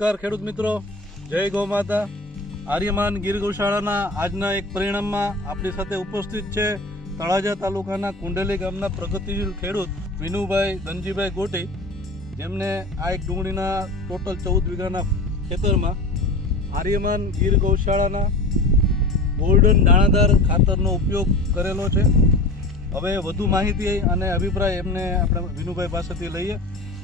નમસ્કાર ખેડૂત મિત્રો, જય ગૌ માતા. આર્યમાન ગીર ગૌશાળાના આજના એક પરિણામમાં આપણી સાથે ઉપસ્થિત છે તળાજા તાલુકાના કુંડેલી ગામના પ્રગતિશીલ ખેડૂત વિનુભાઈ ધનજીભાઈ ગોટી, જેમને આ એક ડુંગળીના ટોટલ 14 વીઘાના ખેતરમાં આર્યમાન ગીર ગૌશાળાના ગોલ્ડન દાણાદાર ખાતરનો ઉપયોગ કરેલો છે. હવે વધુ માહિતી અને અભિપ્રાય એમને આપણે વિનુભાઈ પાસેથી લઈએ.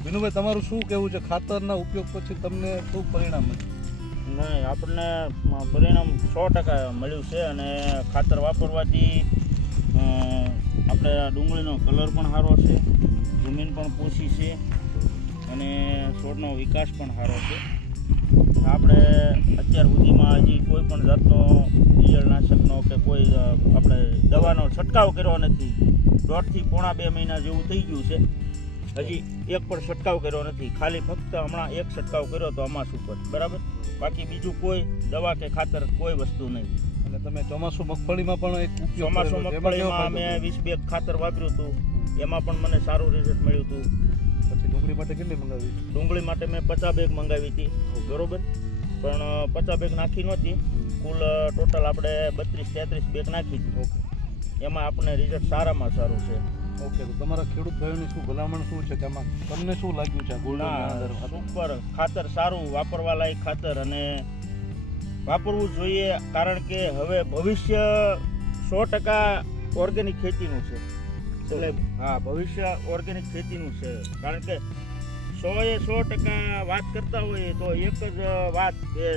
વિનુભાઈ, તમારું શું કહેવું છે? ખાતરના ઉપયોગ પછી તમને શું પરિણામ મળ્યું? નહીં, આપણને પરિણામ 100% મળ્યું છે. અને ખાતર વાપરવાથી આપણે ડુંગળીનો કલર પણ સારો છે, જમીન પણ પોષી છે અને છોડનો વિકાસ પણ સારો છે. આપણે અત્યાર સુધીમાં હજી કોઈ પણ જાતનો ઈયળનાશકનો કે કોઈ આપણે દવાનો છંટકાવ કર્યો નથી. 1.5 થી પોણા 2 મહિના જેવું થઈ ગયું છે, હજી એક પણ છંટકાવ કર્યો નથી. ખાલી ફક્ત હમણાં એક છંટકાવ કર્યો તો અમાસ ઉપર, બરાબર. બાકી બીજું કોઈ દવા કે ખાતર કોઈ વસ્તુ નહીં. અને તમે ચોમાસું મગફળીમાં પણ એક ચોમાસું મગફળીમાં મેં 20 બેગ ખાતર વાપર્યું હતું, એમાં પણ મને સારું રિઝલ્ટ મળ્યું હતું. પછી ડુંગળી માટે કેટલી મંગાવી? ડુંગળી માટે મેં 50 બેગ મંગાવી હતી, બરોબર. પણ 50 બેગ નાખી નહોતી, કુલ ટોટલ આપણે 32-33 બેગ નાખી હતી. ઓકે, એમાં આપણને રિઝલ્ટ સારામાં સારું છે. ઓકે, તો તમારા ખેડૂત ભાઈઓની શું ભલામણ શું છે કે આમાં તમને શું લાગ્યું છે? સુપર ખાતર, સારું વાપરવા લાયક ખાતર, અને વાપરવું જોઈએ. કારણ કે હવે ભવિષ્ય 100% ઓર્ગેનિક ખેતીનું છે. એટલે હા, ભવિષ્ય ઓર્ગેનિક ખેતીનું છે. કારણ કે 100% વાત કરતા હોઈએ તો એક જ વાત કે